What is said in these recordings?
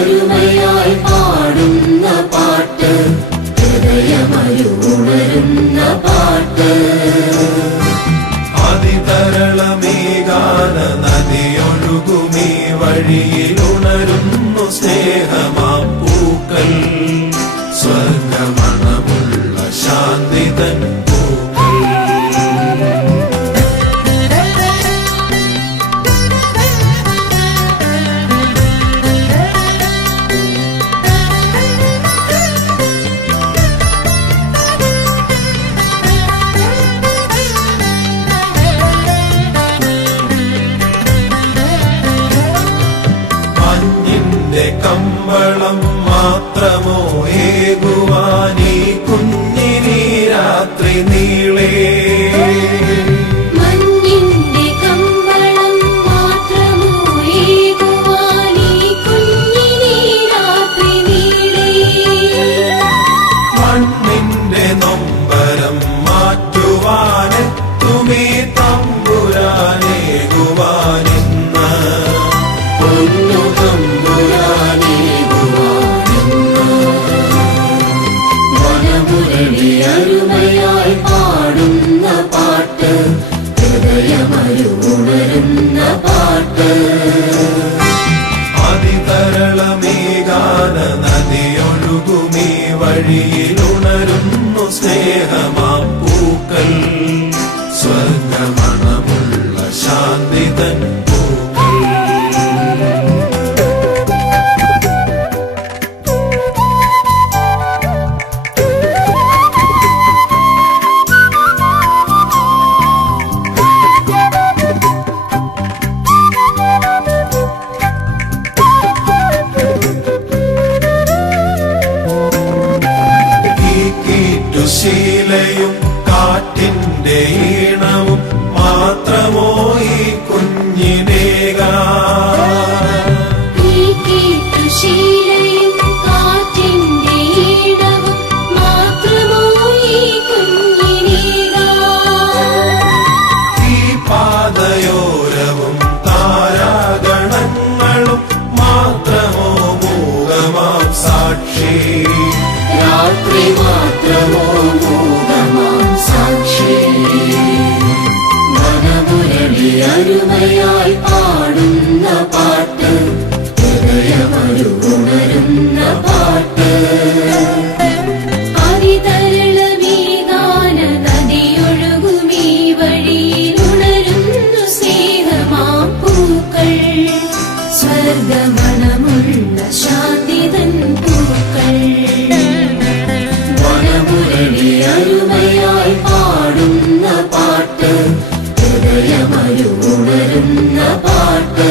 അരുമയായി പാടുന്ന പാട്ട്, ഹൃദയമരുണരുന്ന പാട്ട്. അതിതരളമേകാന നദിയൊഴുകുമീ വഴിയിലുണരുന്നു സ്നേഹമാം പൂക്കൾ, സ്വർഗമണമുള്ള ശാന്തിതൻ പൂക്കൾ. കമ്പളം മാത്രമോ ഏകുവാനീ കുഞ്ഞിനീ രാത്രി നീളേ. മഞ്ഞിന്റെ കമ്പളം മാത്രമോ ഏകുവാനീ കുഞ്ഞിനീ രാത്രി നീളേ. മണ്ണിന്റെ നൊമ്പരം മാറ്റുവാനെത്തുമീ തമ്പുരാനേകുവാനിന്ന്. പൊന്നു അരുമയായി പാടുന്ന പാട്ട്, ഹൃദയമരുണരുന്ന പാട്ട്. അതിതരളമേകാന നദിയൊഴുകുമീ വഴിയിലുണരുന്നു സ്നേഹമാം പൂക്കൾ, സ്വർഗമണമുള്ള ശാന്തിതൻ പൂക്കൾ. ശീലയും കാറ്റിന്റെ ഈണവും മാത്രമോ ഈ കുഞ്ഞിനേകാ. ശീലയും കാറ്റിന്റെ ഈണവും മാത്രമോ ഈ കുഞ്ഞിനേകാ. ഈ പാതയോരവും താരാഗണങ്ങളും മാത്രമോ മൂകമാം സാക്ഷി. രാത്രി മാത്രമോ മൂകമാം സാക്ഷി. മനമുരളി അരുമയായി പാടുന്ന പാട്ട്, ഹൃദയമരുണരുന്ന പാട്ട്. അതിതരളമേകാന നദിയൊഴുകുമീ വഴിയിലുണരുന്നു സ്നേഹമാം പൂക്കൾ, സ്വർഗമണമുള്ള ശാന്തിതൻ പൂക്കൾ. അരുമയായി പാടുന്ന പാട്ട്, ഹൃദയമരുണരുന്ന പാട്ട്.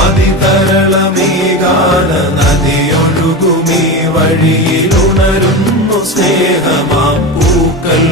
അതിതരളമേകാന നദിയൊഴുകുമീ വഴിയിലുണരുന്നു സ്നേഹമാം പൂക്കൾ.